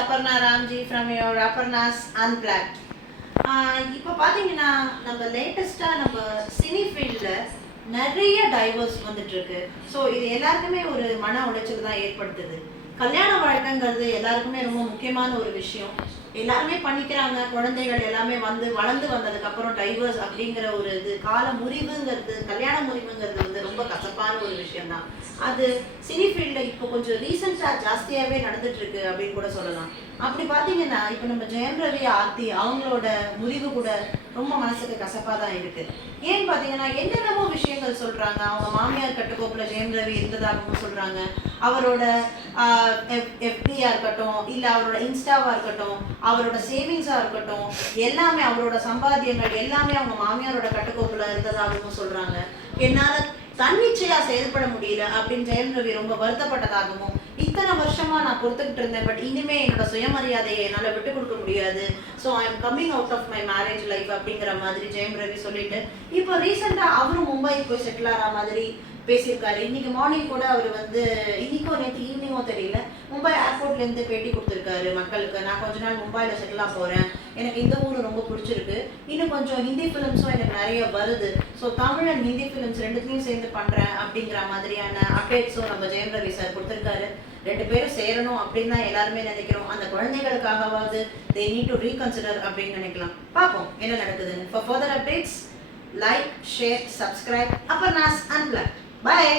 Aparna Ramji from your Aparna's Unplugged. இப்போ பார்த்தீங்கன்னா நம்ம லேட்டஸ்ட்டாக நம்ம சினி ஃபீல்டில் நிறைய டைவர்ஸ் வந்துட்டு இருக்கு. ஸோ இது எல்லாருக்குமே ஒரு மன உளைச்சல் தான் ஏற்படுத்துது. கல்யாண வாழ்க்கைங்கிறது எல்லாருக்குமே ரொம்ப முக்கியமான ஒரு விஷயம். எல்லாருமே பண்ணிக்கிறாங்க, குழந்தைகள் எல்லாமே வந்து வளர்ந்து வந்ததுக்கப்புறம் டைவர்ஸ் அப்படிங்கிற ஒரு இது கால முறிவுங்கிறது, கல்யாண முறிவுங்கிறது வந்து ரொம்ப கசப்பான ஒரு விஷயம்தான். அது சினி ஃபீல்டில் இப்போ கொஞ்சம் ரீசெண்டாக ஜாஸ்தியாகவே நடந்துட்டு இருக்கு அப்படின்னு கூட சொல்லலாம். அப்படி பார்த்தீங்கன்னா இப்போ நம்ம ஜெயம் ரவி ஆர்த்தி அவங்களோட முறிவு கூட ரொம்ப மனசுக்கு கசப்பாக தான் இருக்கு. ஏன்னு பார்த்தீங்கன்னா என்னென்னமோ விஷயங்கள் சொல்கிறாங்க. அவங்க மாமியார் கட்டுக்கோப்பில் ஜெயம் ரவி இருந்ததாகவும் சொல்கிறாங்க. அவரோட எஃபியாக இருக்கட்டும், இல்லை அவரோட இன்ஸ்டாவாக இருக்கட்டும், அவரோட சேவிங்ஸாக இருக்கட்டும், எல்லாமே அவரோட சம்பாத்தியங்கள் எல்லாமே அவங்க மாமியாரோட கட்டுக்கோப்பில் இருந்ததாகவும் சொல்கிறாங்க. என்னால் தன்னிச்சையாக செயல்பட முடியல அப்படின்னு ஜெயம் ரவி ரொம்ப வருத்தப்பட்டதாகவும், இத்தனை வருஷமா நான் பொறுத்துக்கிட்டு இருந்தேன், பட் இனிமே என்னோட சுயமரியாதையை என்னால் விட்டு கொடுக்க முடியாது, so I am coming out of my marriage life அப்படிங்கிற மாதிரி ஜெயம் ரவி சொல்லிட்டு இப்போ ரீசெண்டாக அவரும் மும்பைக்கு போய் செட்டில் ஆகிற மாதிரி பேசியிருக்காரு. இன்னைக்கு மார்னிங் கூட அவர் வந்து இன்னைக்கோ நேற்று ஈவினிங்கோ தெரியல, மும்பை ஏர்போர்ட்லேருந்து பேட்டி கொடுத்துருக்காரு மக்களுக்கு. நான் கொஞ்ச நாள் மும்பையில் செட்டில் ஆக போகிறேன், எனக்கு இந்த ஊர் ரொம்ப பிடிச்சிருக்கு, இன்னும் கொஞ்சம் ஹிந்தி ஃபிலிம்ஸும் எனக்கு நிறைய வருது, so Tamil and Hindi films ரெண்டுத்தையும் சேர்ந்து பண்ணுறேன் அப்படிங்கிற மாதிரியான அப்டேட்ஸும் நம்ம ஜெயம் ரவி சார் கொடுத்துருக்காரு. ரெண்டு பேரும் சேரணும் அப்படின்னு தான் எல்லாருமே நினைக்கிறோம். அந்த குழந்தைகளுக்காகவாவது they need to reconsider அப்படின்னு நினைக்கலாம். பார்ப்போம் என்ன நடக்குதுன்னு. For further updates, like, share, subscribe Aparna's Unplugged. Bye.